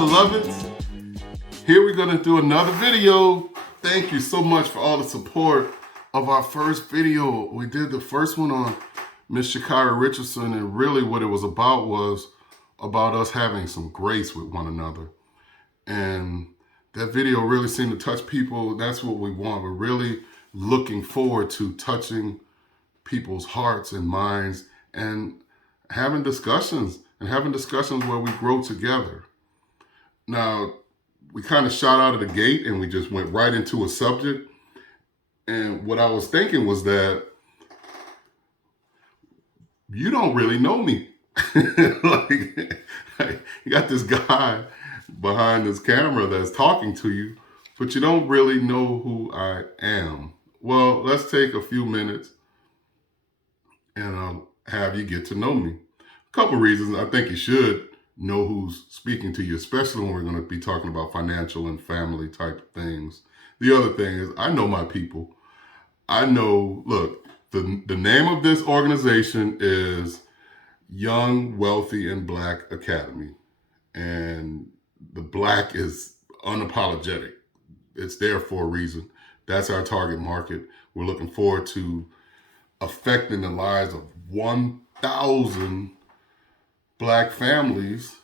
beloveds. Here we're going to do another video. Thank you so much for all the support of our first video. We did the first one on Miss Shakira Richardson, and really what it was about us having some grace with one another. And that video really seemed to touch people. That's what we want. We're really looking forward to touching people's hearts and minds and having discussions where we grow together. Now, we kind of shot out of the gate and we just went right into a subject. And what I was thinking was that you don't really know me. You got this guy behind this camera that's talking to you, but you don't really know who I am. Well, let's take a few minutes and I'll have you get to know me. A couple reasons I think you should know who's speaking to you, especially when we're going to be talking about financial and family type things. The other thing is I know my people. I know, look, the name of this organization is Young, Wealthy, and Black Academy. And the Black is unapologetic. It's there for a reason. That's our target market. We're looking forward to affecting the lives of 1,000 Black families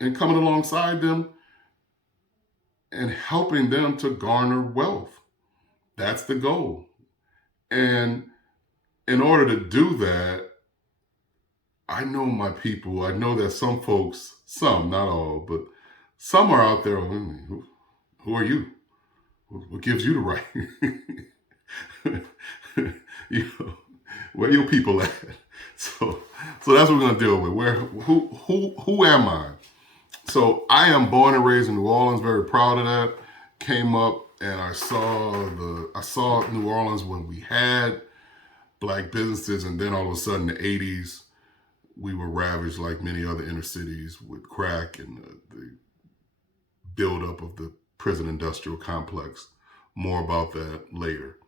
and coming alongside them and helping them to garner wealth. That's the goal. And in order to do that, I know my people. I know that some folks, some, not all, but some are out there. Who are you? What gives you the right? Where your people at? So that's what we're gonna deal with. Who am I? So I am born and raised in New Orleans. Very proud of that. Came up and I saw New Orleans when we had Black businesses, and then all of a sudden in the 80s, we were ravaged like many other inner cities with crack and the buildup of the prison industrial complex. More about that later.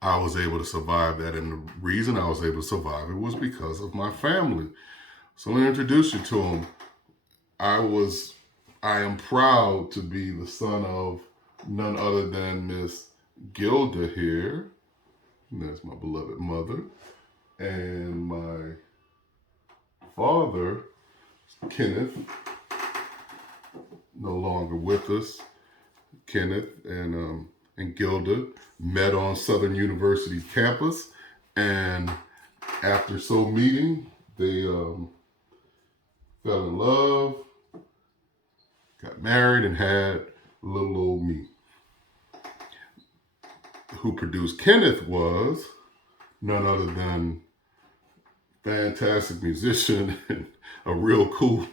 I was able to survive that, and the reason I was able to survive it was because of my family. So let me introduce you to them. I am proud to be the son of none other than Miss Gilda here. And that's my beloved mother. And my father, Kenneth, no longer with us. Kenneth and Gilda met on Southern University's campus, and after so meeting, they fell in love, got married, and had little old me. Who produced Kenneth was none other than fantastic musician and a real cool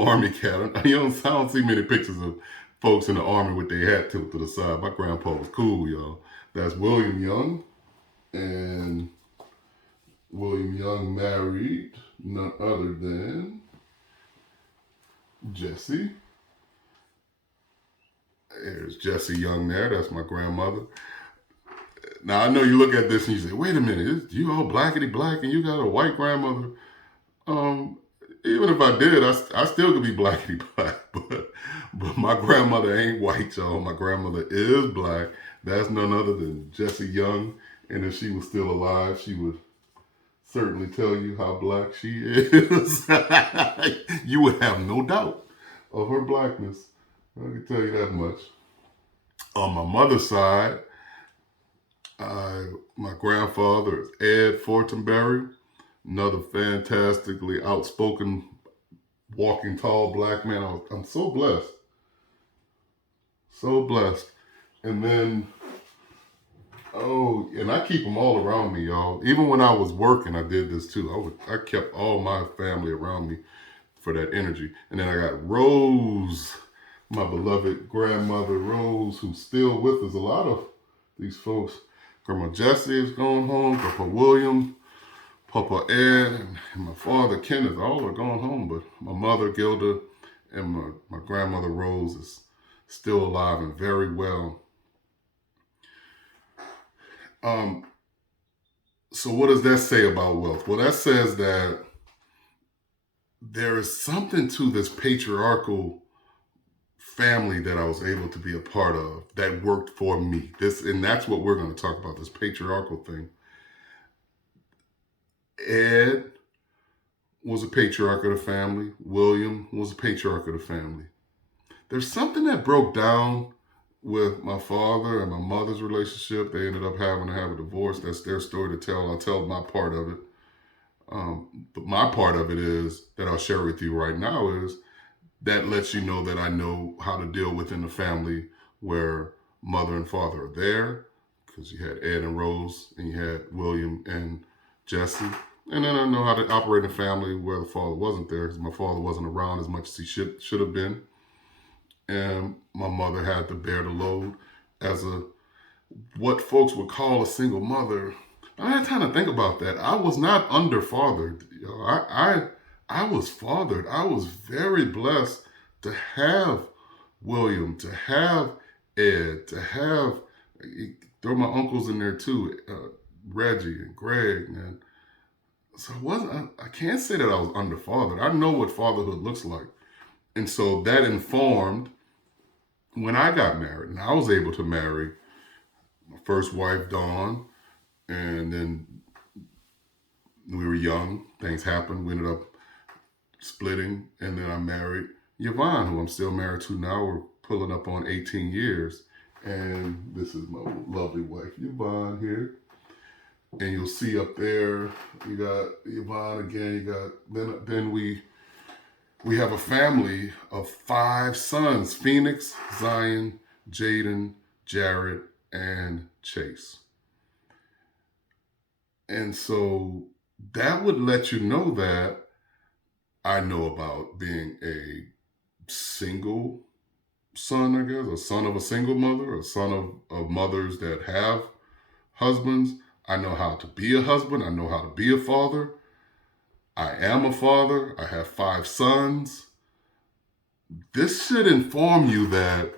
Army cat. I don't see many pictures of folks in the Army with their hat tilted to the side. My grandpa was cool, y'all. That's William Young. And William Young married none other than Jessie. There's Jessie Young there. That's my grandmother. Now, I know you look at this and you say, wait a minute, you all blackety black and you got a white grandmother. Even if I did, I still could be blackety black. But my grandmother ain't white, y'all. My grandmother is black. That's none other than Jessie Young. And if she was still alive, she would certainly tell you how black she is. You would have no doubt of her blackness. I can tell you that much. On my mother's side, my grandfather is Ed Fortenberry, another fantastically outspoken, walking tall black man. I'm so blessed. So blessed. And then, and I keep them all around me, y'all. Even when I was working, I did this too. I kept all my family around me for that energy. And then I got Rose, my beloved grandmother Rose, who's still with us. A lot of these folks, Grandma Jessie is going home, Papa William, Papa Ed, and my father Kenneth, all are going home. But my mother Gilda and my grandmother Rose is still alive and very well. So what does that say about wealth? Well, that says that there is something to this patriarchal family that I was able to be a part of that worked for me. And that's what we're going to talk about, this patriarchal thing. Ed was a patriarch of the family. William was a patriarch of the family. There's something that broke down with my father and my mother's relationship. They ended up having to have a divorce. That's their story to tell. I'll tell my part of it. But my part of it is that I'll share with you right now is that lets you know that I know how to deal within the family where mother and father are there, because you had Ed and Rose and you had William and Jesse. And then I know how to operate in a family where the father wasn't there, because my father wasn't around as much as he should have been. And my mother had to bear the load as what folks would call a single mother. I had time to think about that. I was not under-fathered. I was fathered. I was very blessed to have William, to have Ed, to have, throw my uncles in there too, Reggie and Greg. And so I can't say that I was under-fathered. I know what fatherhood looks like. And so that informed when I got married. And I was able to marry my first wife, Dawn, and then we were young. Things happened. We ended up splitting, and then I married Yvonne, who I'm still married to now. We're pulling up on 18 years. And this is my lovely wife, Yvonne, here. And you'll see up there, you got Yvonne again. You got, then we have a family of 5 sons: Phoenix, Zion, Jaden, Jared, and Chase. And so that would let you know that I know about being a single son, I guess, a son of a single mother, a son of mothers that have husbands. I know how to be a husband. I know how to be a father. I am a father. I have 5 sons. This should inform you that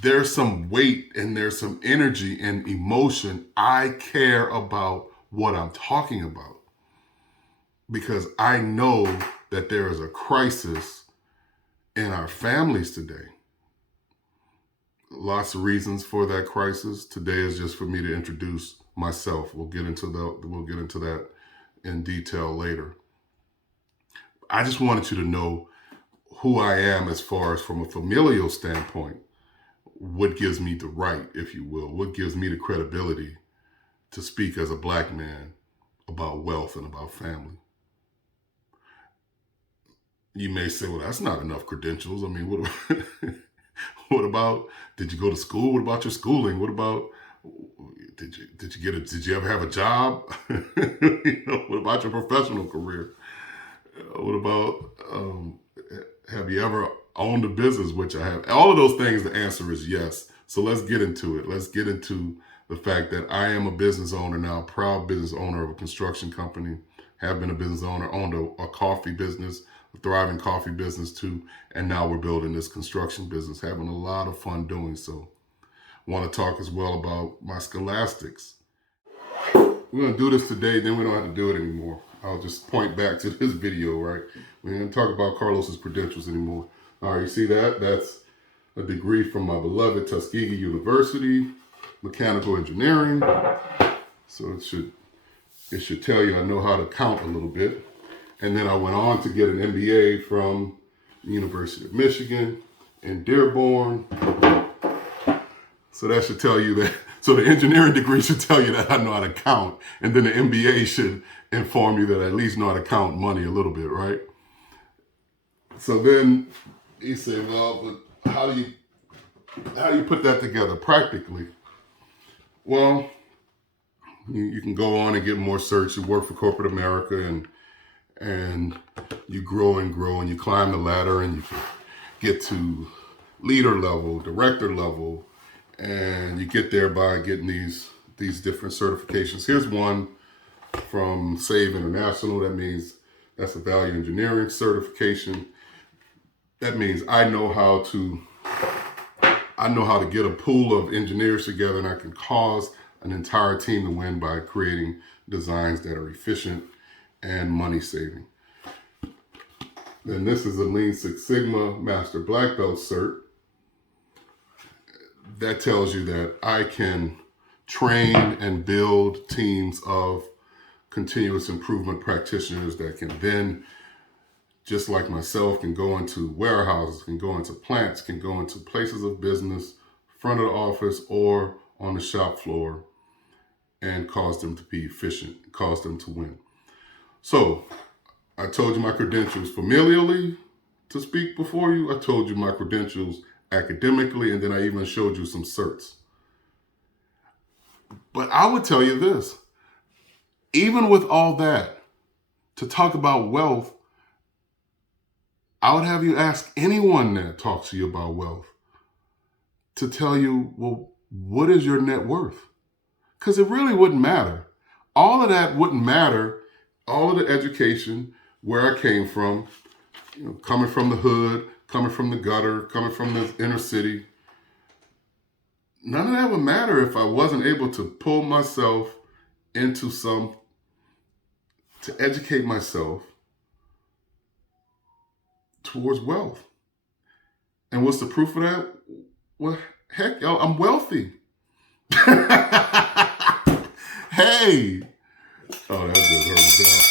there's some weight and there's some energy and emotion. I care about what I'm talking about because I know that there is a crisis in our families today. Lots of reasons for that crisis. Today is just for me to introduce myself. We'll get into that in detail later. I just wanted you to know who I am as far as from a familial standpoint. What gives me the right, if you will, what gives me the credibility to speak as a Black man about wealth and about family. You may say, well, that's not enough credentials. I mean, what about, did you go to school? What about your schooling? What about, did you ever have a job? What about your professional career? What about, have you ever owned a business, which I have? All of those things, the answer is yes. So let's get into it. Let's get into the fact that I am a business owner now, proud business owner of a construction company, have been a business owner, owned a coffee business, a thriving coffee business too, and now we're building this construction business, having a lot of fun doing so. Want to talk as well about my scholastics. We're going to do this today, then we don't have to do it anymore. I'll just point back to this video, right? We're going to talk about Carlos's credentials anymore. All right, you see that? That's a degree from my beloved Tuskegee University, mechanical engineering. So it should tell you I know how to count a little bit. And then I went on to get an MBA from the University of Michigan in Dearborn. So that should tell you that. So the engineering degree should tell you that I know how to count. And then the MBA should inform you that I at least know how to count money a little bit, right? So then he said, well, but how do you put that together practically? Well, you can go on and get more certs. You work for corporate America and you grow and you climb the ladder and you get to leader level, director level, and you get there by getting these different certifications. Here's one from SAVE International. That means that's a value engineering certification. That means I know how to get a pool of engineers together, and I can cause an entire team to win by creating designs that are efficient and money saving. And this is a Lean Six Sigma Master Black Belt cert. That tells you that I can train and build teams of continuous improvement practitioners that can then, just like myself, can go into warehouses, can go into plants, can go into places of business, front of the office, or on the shop floor, and cause them to be efficient, cause them to win. So I told you my credentials familially to speak before you. I told you my credentials academically, and then I even showed you some certs. But I would tell you this, even with all that, to talk about wealth, I would have you ask anyone that talks to you about wealth to tell you, well, what is your net worth? Because it really wouldn't matter. All of that wouldn't matter. All of the education, where I came from, coming from the hood, coming from the gutter, coming from the inner city, none of that would matter if I wasn't able to pull myself into to educate myself towards wealth. And what's the proof of that? Well, heck, y'all, I'm wealthy. Hey. Oh, that just heard the bell.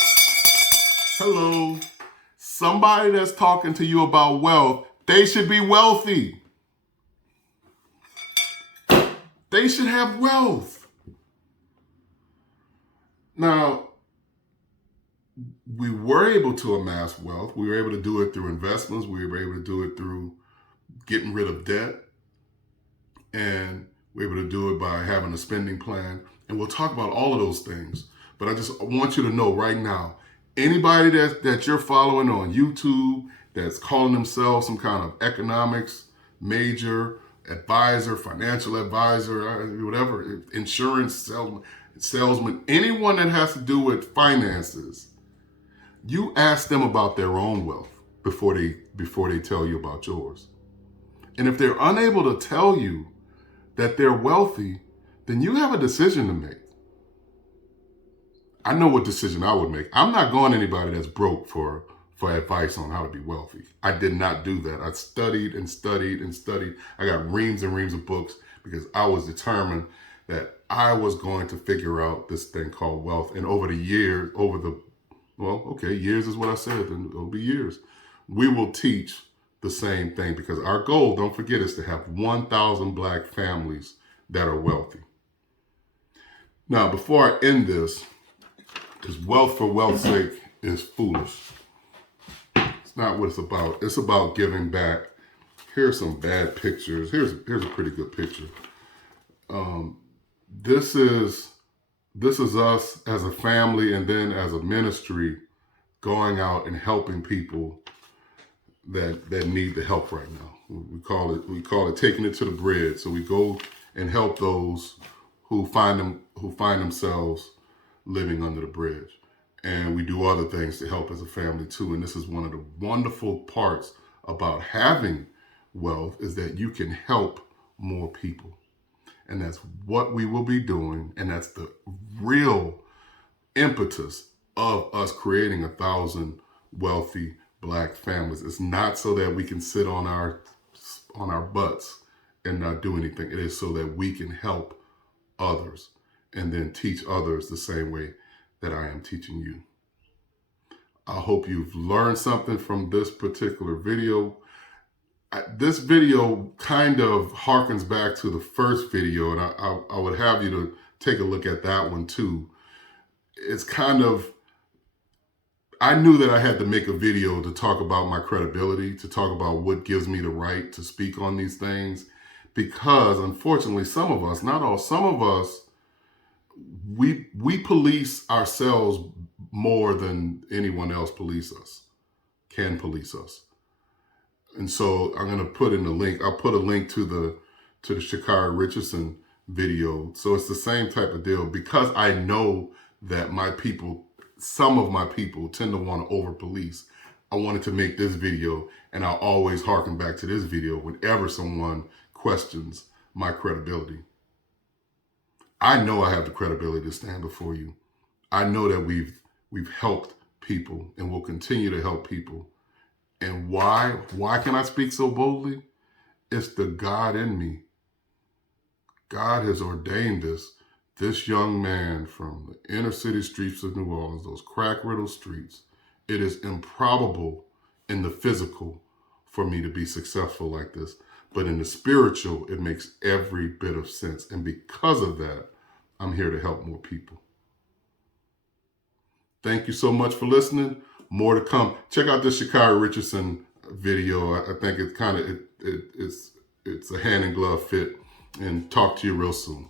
Hello. Somebody that's talking to you about wealth, they should be wealthy. They should have wealth. Now, we were able to amass wealth. We were able to do it through investments. We were able to do it through getting rid of debt. And we're able to do it by having a spending plan. And we'll talk about all of those things. But I just want you to know right now, anybody that you're following on YouTube that's calling themselves some kind of economics major, advisor, financial advisor, whatever, insurance salesman, anyone that has to do with finances, you ask them about their own wealth before they tell you about yours. And if they're unable to tell you that they're wealthy, then you have a decision to make. I know what decision I would make. I'm not going to anybody that's broke for advice on how to be wealthy. I did not do that. I studied and studied and studied. I got reams and reams of books because I was determined that I was going to figure out this thing called wealth. And over the years, years is what I said, and it'll be years. We will teach the same thing because our goal, don't forget, is to have 1,000 Black families that are wealthy. Now, before I end this, because wealth for wealth's sake is foolish. It's not what it's about. It's about giving back. Here's some bad pictures. Here's a pretty good picture. This is us as a family and then as a ministry going out and helping people that need the help right now. We call it taking it to the bridge. So we go and help those who find themselves living under the bridge. And we do other things to help as a family too. And this is one of the wonderful parts about having wealth, is that you can help more people. And that's what we will be doing. And that's the real impetus of us creating 1,000 wealthy Black families. It's not so that we can sit on our butts and not do anything. It is so that we can help others and then teach others the same way that I am teaching you. I hope you've learned something from this particular video. This video kind of harkens back to the first video, and I would have you to take a look at that one too. It's kind of, I knew that I had to make a video to talk about my credibility, to talk about what gives me the right to speak on these things, because unfortunately some of us, not all, some of us, we police ourselves more than anyone else can police us. And so I'm going to put in the link. I'll put a link to the Sha'Carri Richardson video. So it's the same type of deal, because I know that some of my people tend to want to over police. I wanted to make this video, and I'll always harken back to this video whenever someone questions my credibility. I know I have the credibility to stand before you. I know that we've helped people and will continue to help people And why? Why can I speak so boldly? It's the God in me. God has ordained this. This young man from the inner city streets of New Orleans, those crack-riddled streets, it is improbable in the physical for me to be successful like this. But in the spiritual, it makes every bit of sense. And because of that, I'm here to help more people. Thank you so much for listening. More to come. Check out this Sha'Carri Richardson video. I think it's kind of it's a hand in glove fit. And talk to you real soon.